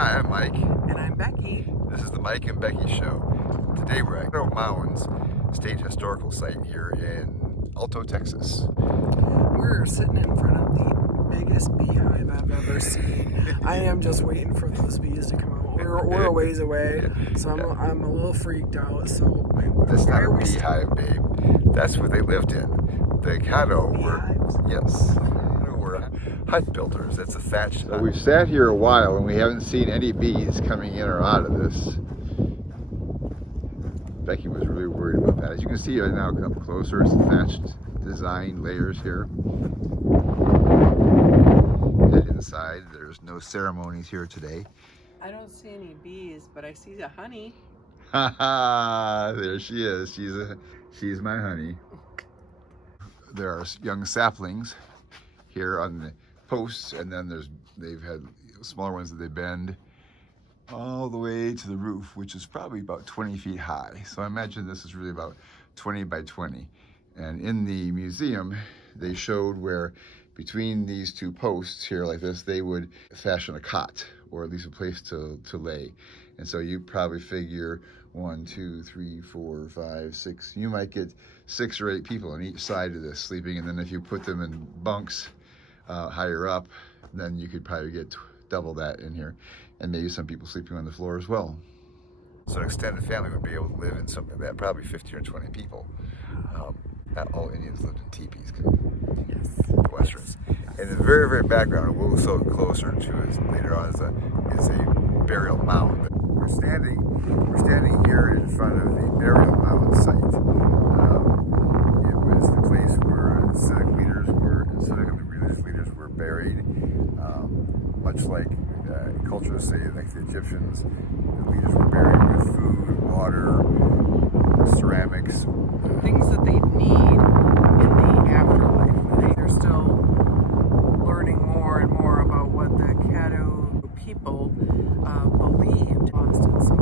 Hi, I'm Mike. And I'm Becky. This is the Mike and Becky Show. Today we're at Caddo Mounds State Historical Site here in Alto, Texas. We're sitting in front of the biggest beehive I've ever seen. I am just waiting for those bees to come out. We're a ways away, so I'm a little freaked out. So That's not a beehive, babe. That's what they lived in. The Caddo were hut builders. That's a thatched hut. We've sat here a while and we haven't seen any bees coming in or out of this. Becky was really worried about that. As you can see right now, come closer, it's thatched design layers here. And inside, there's no ceremonies here today. I don't see any bees, but I see the honey. Ha ha! There she is. She's my honey. There are young saplings here on the posts, and then they've had smaller ones that they bend all the way to the roof, which is probably about 20 feet high. So I imagine this is really about 20 by 20. And in the museum, they showed where between these two posts here like this, they would fashion a cot, or at least a place to lay. And so you probably figure 1, 2, 3, 4, 5, 6. You might get 6 or 8 people on each side of this sleeping. And then if you put them in bunks higher up, then you could probably get double that in here. And maybe some people sleeping on the floor as well. So an extended family would be able to live in something like that, probably 15 or 20 people. Not all Indians lived in teepees, Yes. the Westerns. And in the very, very background, we'll go closer to it later on, is a burial mound. We're standing here in front of the burial mound site. It was the place where civic leaders and religious leaders were buried, much like cultures say, like the Egyptians. The leaders were buried with food, water, ceramics. Things that they need in the afterlife. They're still learning more and more about what the Caddo people believed in Boston. So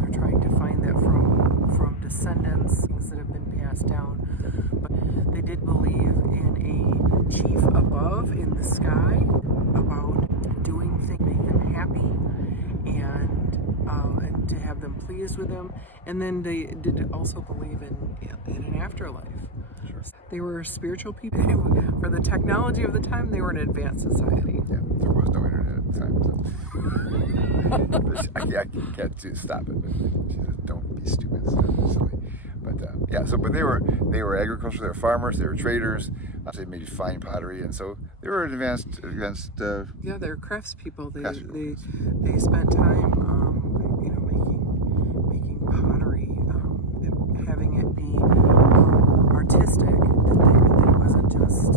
they're trying to find that from descendants, things that have been passed down. But they did believe in a chief above in the sky about doing things to make them happy and to have them pleased with them. And then they did also believe in an afterlife. Sure. They were spiritual people. For the technology of the time, they were an advanced society. Yeah, there was no internet at the time. So. I can't stop it. She says, don't be stupid. It's silly. But but they were agriculture. They were farmers. They were traders. They made fine pottery, and so they were advanced. Yeah, they're craftspeople. They spent time, making pottery, having it be artistic. That it wasn't just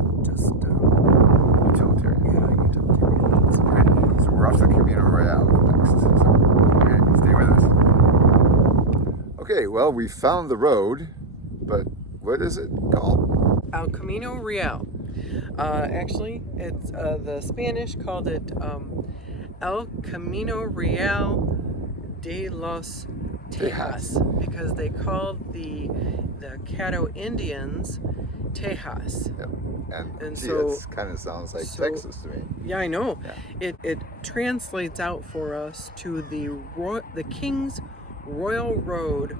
utilitarian. Yeah, utilitarian. Okay, so we're off to the Camino Real next. So, okay, stay with us. Okay, well, we found the road, but what is it called? El Camino Real. Actually, it's the Spanish called it El Camino Real de los Tejas, because they called the Caddo Indians Tejas. Yep. And so it kind of sounds like Texas to me. Yeah, I know. Yeah. It translates out for us to the King's Royal Road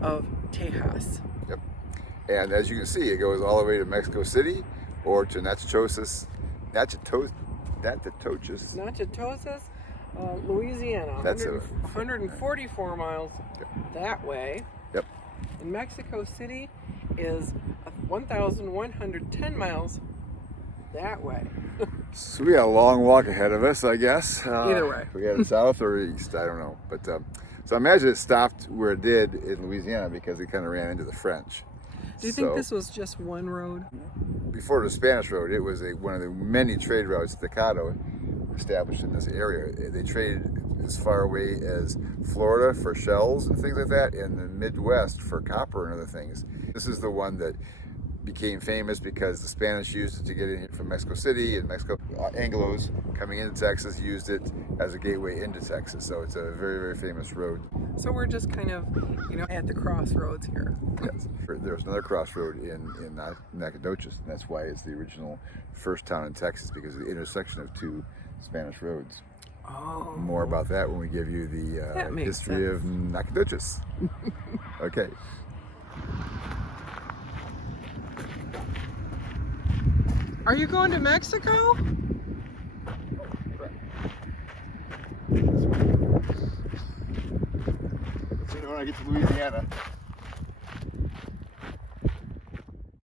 of Tejas. Yep. And as you can see, it goes all the way to Mexico City or to Natchitoches, Louisiana. That's 144 miles that way. Yep. And Mexico City is 1,110 miles that way. So we got a long walk ahead of us, I guess. Either way. We got south or east, I don't know. But so I imagine it stopped where it did in Louisiana because it kind of ran into the French. Do you think this was just one road? Before the Spanish road, it was one of the many trade routes the Caddo established in this area. They traded as far away as Florida for shells and things like that, and the Midwest for copper and other things. This is the one that became famous because the Spanish used it to get in here from Mexico City, and Mexico Anglos coming into Texas used it as a gateway into Texas. So it's a very, very famous road. So we're just kind of, at the crossroads here. Yes, there's another crossroad in Nacogdoches, and that's why it's the original first town in Texas, because of the intersection of two Spanish roads. Oh. More about that when we give you That the makes history of sense. Nacogdoches. Okay. Are you going to Mexico? When I get to Louisiana.